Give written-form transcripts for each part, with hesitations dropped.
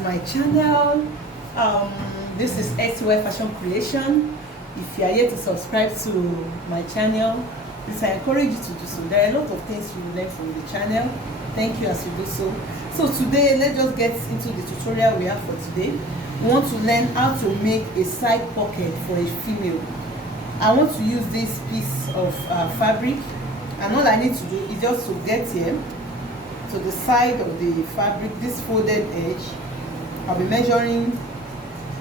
to my channel. This is SY Fashion Creation. If you are yet to subscribe to my channel, please, I encourage you to do so. There are a lot of things you will learn from the channel. Thank you as you do so. So today, let's just get into the tutorial we have for today. We want to learn how to make a side pocket for a female. I want to use this piece of fabric, and all I need to do is just to get here to the side of the fabric, this folded edge. I'll be measuring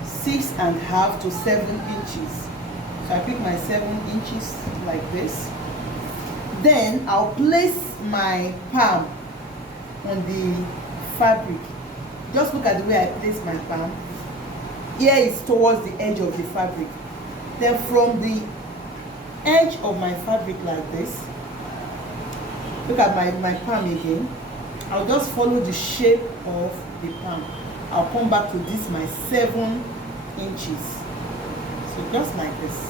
6.5 to 7 inches. So I pick my 7 inches like this. Then I'll place my palm on the fabric. Just look at the way I place my palm. Here is towards the edge of the fabric. Then from the edge of my fabric like this, look at my palm again. I'll just follow the shape of the palm. I'll come back to this, my 7 inches. So just like this.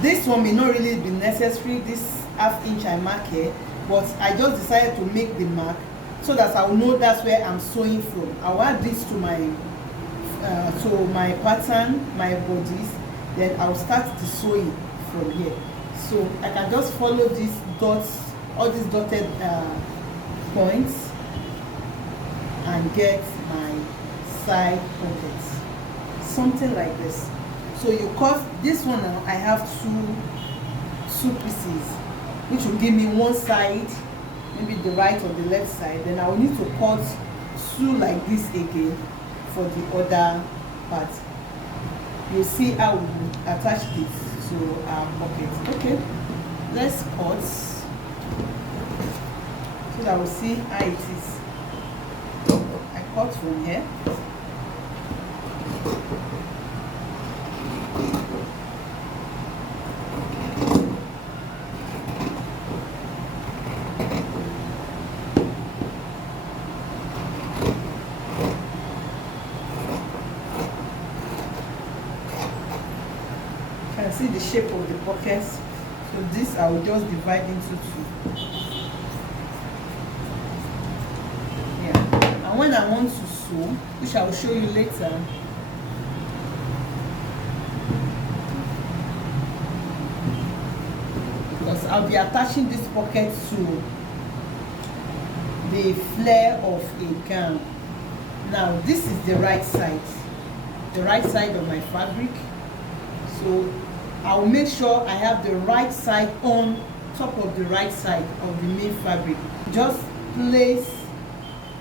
This one may not really be necessary, this ½ inch I mark here, but I just decided to make the mark so that I'll know that's where I'm sewing from. I'll add this to my pattern, my bodies, then I'll start the sewing from here. So I can just follow these dots, all these dotted points, and get my side pockets, something like this. So you cut this one now. I have two pieces, which will give me one side, maybe the right or the left side. Then I will need to cut 2 like this again for the other part. You'll see how we attach this to our pocket. Okay, let's cut so that we'll see how it is. I cut from here. See the shape of the pockets. So this I will just divide into 2. Yeah, and when I want to sew, which I will show you later, because I'll be attaching this pocket to the flare of a gown. Now this is the right side of my fabric. So I'll make sure I have the right side on top of the right side of the main fabric. Just place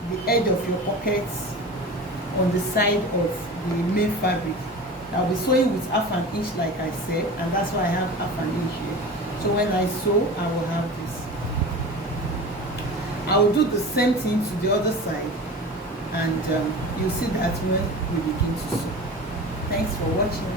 the edge of your pockets on the side of the main fabric. I'll be sewing with ½ inch like I said, and that's why I have ½ inch here. So when I sew, I will have this. I will do the same thing to the other side, and you'll see that when we begin to sew. Thanks for watching.